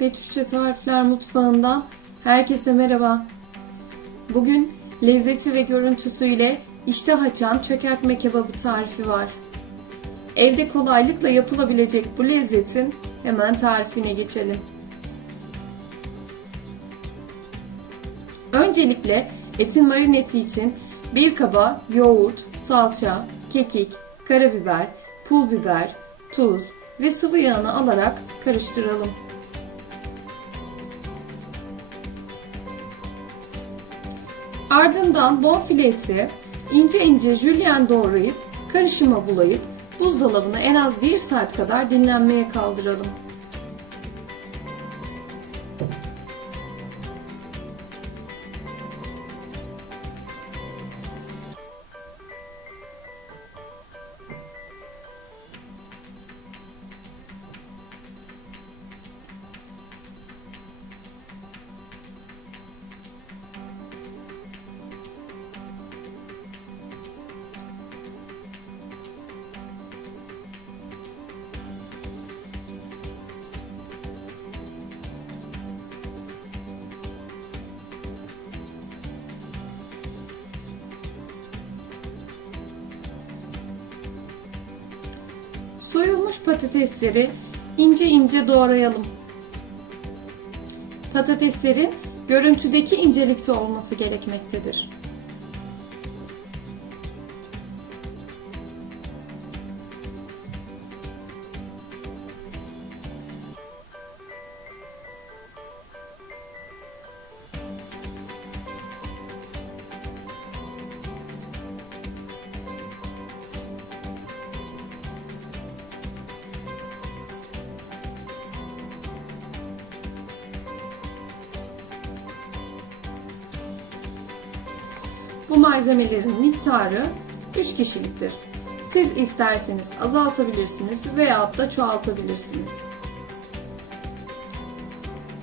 Betüşçe Tarifler Mutfağından herkese merhaba. Bugün lezzeti ve görüntüsüyle iştah açan çökertme kebabı tarifi var. Evde kolaylıkla yapılabilecek bu lezzetin hemen tarifine geçelim. Öncelikle etin marinesi için bir kaba yoğurt, salça, kekik, karabiber, pul biber, tuz ve sıvı yağını alarak karıştıralım. Ardından bonfile eti ince ince jülyen doğrayıp karışıma bulayıp buzdolabına en az 1 saat kadar dinlenmeye kaldıralım. Soyulmuş patatesleri ince ince doğrayalım. Patateslerin görüntüdeki incelikte olması gerekmektedir. Bu malzemelerin miktarı 3 kişiliktir. Siz isterseniz azaltabilirsiniz veya da çoğaltabilirsiniz.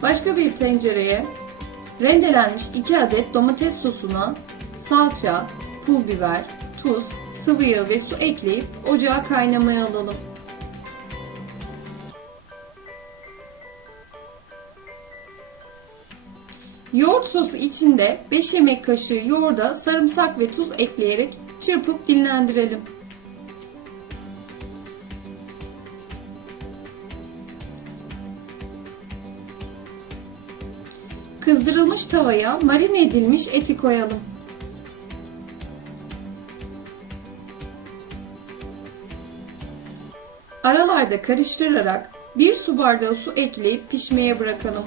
Başka bir tencereye rendelenmiş 2 adet domates sosuna salça, pul biber, tuz, sıvı yağ ve su ekleyip ocağa kaynamaya alalım. Yoğurt sosu içinde 5 yemek kaşığı yoğurda sarımsak ve tuz ekleyerek çırpıp dinlendirelim. Kızdırılmış tavaya marine edilmiş eti koyalım. Aralarda karıştırarak 1 su bardağı su ekleyip pişmeye bırakalım.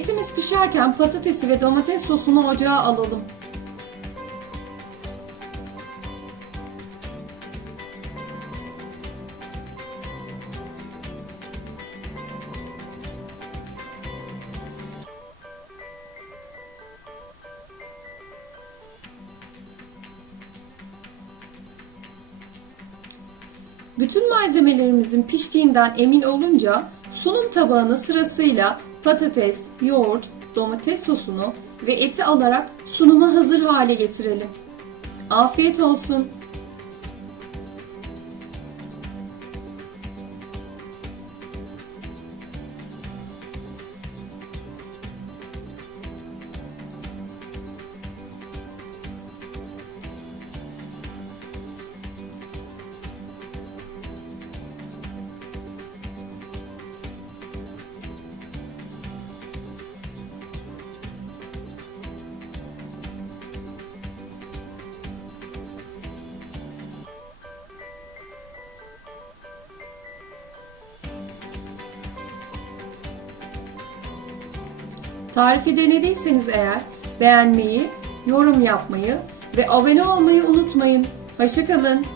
Etimiz pişerken patatesi ve domates sosunu ocağa alalım. Bütün malzemelerimizin piştiğinden emin olunca sunum tabağına sırasıyla patates, yoğurt, domates sosunu ve eti alarak sunuma hazır hale getirelim. Afiyet olsun. Tarifi denediyseniz eğer beğenmeyi, yorum yapmayı ve abone olmayı unutmayın. Hoşçakalın.